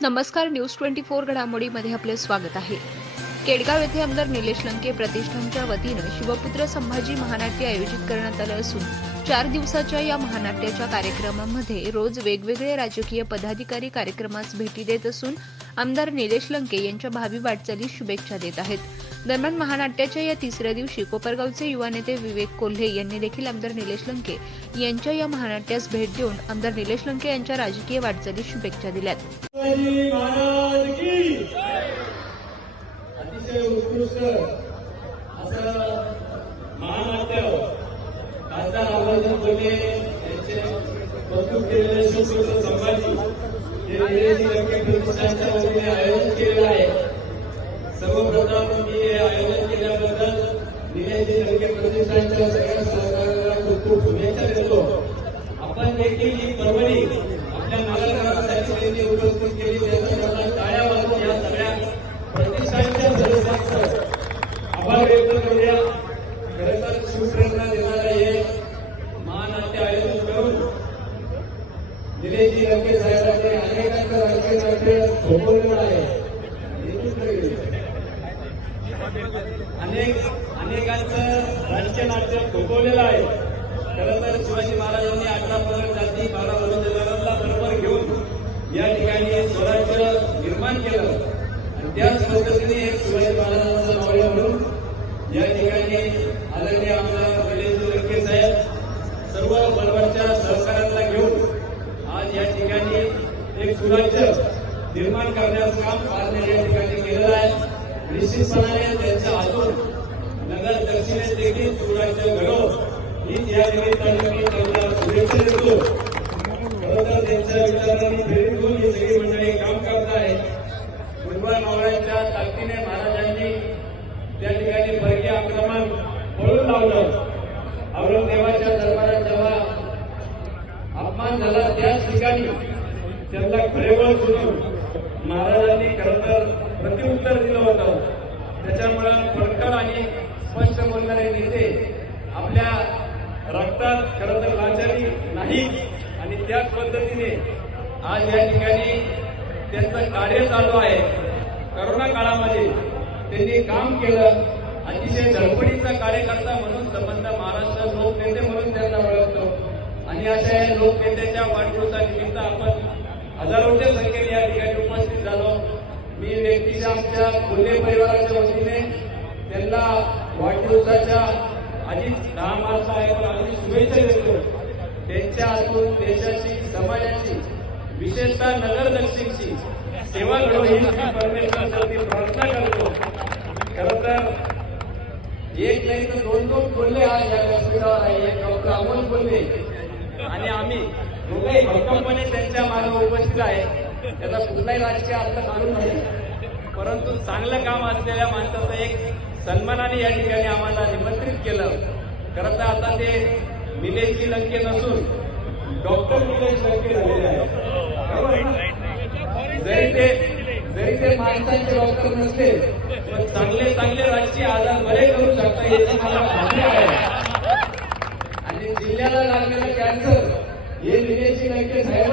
नमस्कार news twenty four घडामोडीमध्ये आपले स्वागत आहे. केडगाव येथे आमदार निलेश लंके प्रतिष्ठानच्या वतीनं शिवपुत्र संभाजी महानाट्य आयोजित करण्यात आलं असून चार दिवसाच्या या महानाट्याच्या कार्यक्रमामध्ये रोज वेगवेगळे राजकीय पदाधिकारी कार्यक्रमास भेटी देत असून आमदार निलेश लंके यांच्या भावी वाटचालीस शुभेच्छा देत आहेत. दरम्यान महानाट्याच्या या तिसऱ्या दिवशी कोपरगावचे युवा नेते विवेक कोल्हे यांनी देखील आमदार निलेश लंके यांच्या या महानाट्यास भेट देऊन आमदार निलेश लंके यांच्या राजकीय वाटचालीस शुभेच्छा दिल्यात. शिवाजी महाराज की। अतिशय उत्कृष्ट असं महानाट्य खासदार आवर्जन कोल्हे यांचे प्रस्तुत केलेले शिवपुत्र संभाजी हे निलेश लंके प्रतिष्ठानच्या वतीने आयोजन केलेलं आहे. सर्वप्रथम मी हे आयोजन केल्याबद्दल निलेश लंके प्रतिष्ठानच्या सगळ्या सहकार्याला खूप खूप शुभेच्छा देतो. आपण देखील ही पर्वणी आपल्या नागरिकांसाठी त्यांनी उपस्थित केली त्याचा त्यांना टाळ्या वाजवून या सगळ्या प्रतिष्ठानच्या सदस्यांचं आभार करूया. खरं तर शिवप्रेरणा देणारा हे महानाट्य आयोजन करून निलेशजी लंके साहेबांनी अनेकांचं राजकीय नाट्य थोपवलेलं आहे. अनेक अनेकांचं राजकीय नाट्य थोपवलेलं आहे. खरं तर शिवाजी महाराजांनी अठरा पदर जाती बारा वडोदरांना बरोबर घेऊन या ठिकाणी स्वराज्य निर्माण केलं आणि त्याच पद्धतीने एक शिवाजी महाराजांचं नाव म्हणून या ठिकाणी आदरणीय आमदार निलेश लंके साहेब सर्व बरोबरच्या सहकार्याला घेऊन आज या ठिकाणी एक सुराज्य निर्माण करण्याचं काम आज या ठिकाणी केलेलं आहे. निश्चितपणाने त्यांच्या हातून नगर दक्षिणेत देखील सुराज्य घडव हीच या निमित्ताने मी त्यांना शुभेच्छा देतो. खरंतर त्यांच्या विचारांनी प्रेरित होऊन ही सगळी मंडळी काम करत आहे मुरबा मावळ्यांच्या ताकदीने महाराज त्या ठिकाणी परकीय आक्रमण पळून लावलं. औरंगजेबाच्या दरबारात जेव्हा अपमान झाला त्याच ठिकाणी त्यांना खरेवळ सुटून महाराजांनी खरं तर प्रतिउत्तर दिलं होतं. त्याच्यामुळं फडकड आणि स्पष्ट बोलणारे नेते आपल्या रक्तात खरंतर लाचारी नाही आणि त्याच पद्धतीने आज या ठिकाणी त्यांचं कार्य चालू आहे. करोना काळामध्ये त्यांनी काम केलं. अतिशय धडपडीचा कार्यकर्ता म्हणून संबंध महाराष्ट्र लोकनेते म्हणून त्यांना ओळखतो. आणि अशा या लोकनेत्याच्या वाढदिवसानिमित्त आपण हजारोच्या संख्येने या ठिकाणी उपस्थित झालो. मी व्यक्तीच्या आमच्या कोल्हे परिवाराच्या वतीने त्यांना वाढदिवसाच्या आधीच दहा मार्च आहे पण आधी शुभेच्छा देतो. त्यांच्या हातून देशाची समाजाची विशेषतः नगर दक्षिणची सेवा घडवून परमेश्वर प्रार्थना करतो खरं तर एक नाही तर दोन दोन बोलले आहे या व्यासपीठावर आहे डॉक्टर अमोल आणि आम्ही दोघंही भक्कमपणे त्यांच्या मागे उपस्थित आहे. त्याचा कुठलाही राजकीय अर्थ काढून नाही. परंतु चांगलं काम असलेल्या माणसाचं एक सन्मानाने या ठिकाणी आम्हाला निमंत्रित केलं. खरं तर आता ते निलेशजी लंके नसून डॉक्टर निलेश लंके झालेले जरी ते जरी ते माणसांचे डॉक्टर नसते पण चांगले चांगले राजकीय आजार बरे करू शकता याची मला खात्री आहे आणि जिल्ह्याला लागलेलं कॅन्सर हे निलेशजी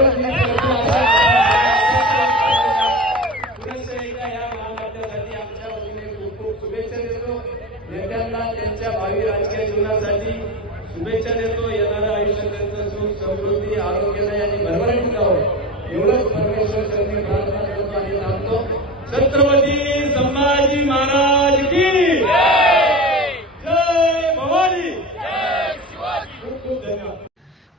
एकदा या आमच्या वतीने खूप खूप शुभेच्छा देतो नेत्यांना त्यांच्या भावी राजकीय जीवनासाठी शुभेच्छा देतो येणाऱ्या आयुष्य त्यांचं सुख समृद्धी आणि भरभराटीत जावं एवढंच परमेश्वर चरणी प्रार्थना करतो आणि थांबतो छत्रपती संभाजी महाराज की जय भवानी खूप खूप धन्यवाद